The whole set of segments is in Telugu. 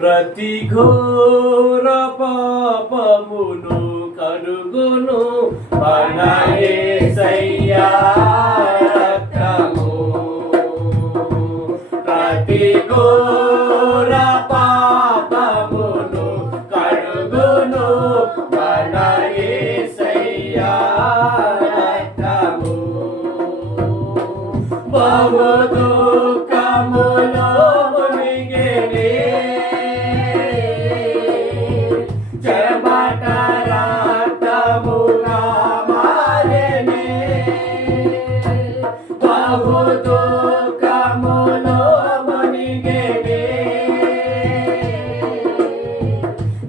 ప్రతి ఘోర పాపమును కడుగును మన యేసయ్యా రక్తము. ప్రతి ఘోర పాపమును కడుగును మన యేసయ్యా రక్తము. బహు దుఃఖములో మునిగెనే చెమట రక్తముగా మారెనే. బహు దుఃఖములో మునిగెనే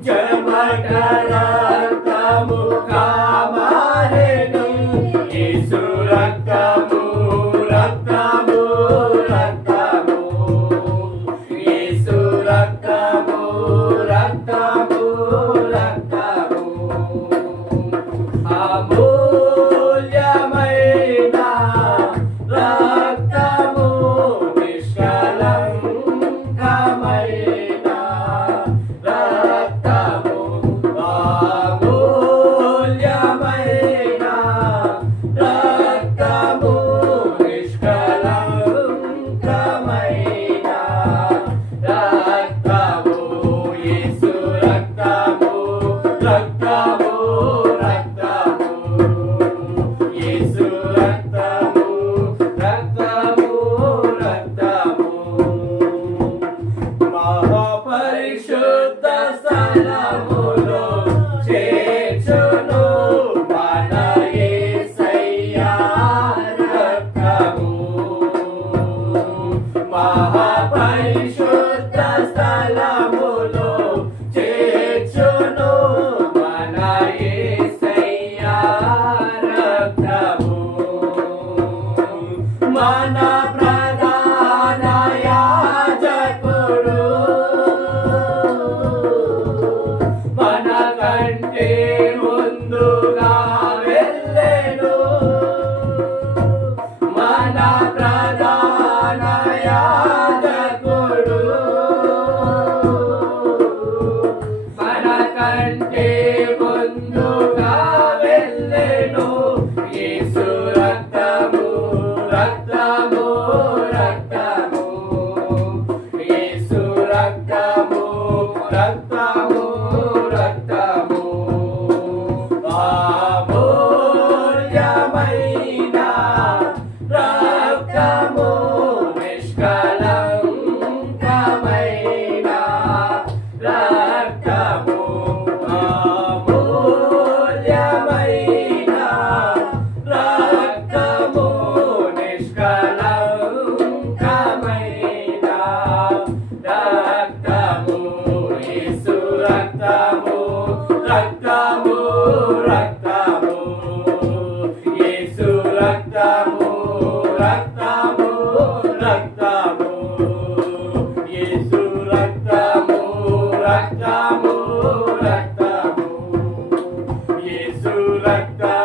చెమట రక్తముగా మారెను. యేసు రక్తము రక్తము రక్తము. యేసు రక్తము రక్తము రక్తము. అమూల్యమైన రక్తము, నిష్కళంకమైన రక్తము. అమూల్యమైన రక్తము, నిష్కళంకమైన రక్తము. యేసు రక్తము రక్తము రక్తము. యేసు రక్తము రక్తము రక్తము. మహాపరిశుద్ధ స్థలములో చేర్చును మన యేసయ్యా రక్తము. మహాపరిశుద్ధ స్థలములో చేర్చును మన యేసయ్యా రక్తము. మన ప్రధాన యాజకుడు మన కంటే ముందుగా వెళ్ళెను. మన ప్రధాన యాజకుడు మన కంటే ముందుగా వెళ్ళెను. యేసు రక్తము రక్తము రక్తము. యేసు రక్తము రక్తము రక్తము. అమూల్యమైన రక్తము, నిష్కళంకమైన రక్తము. అమూల్యమైన రక్తము, నిష్కళంకమైన రక్తము. యేసు రక్తము రక్తము రక్తము. యేసు రక్తము రక్తము రక్తము. యేసు రక్తము రక్తము రక్తము. యేసు రక్తము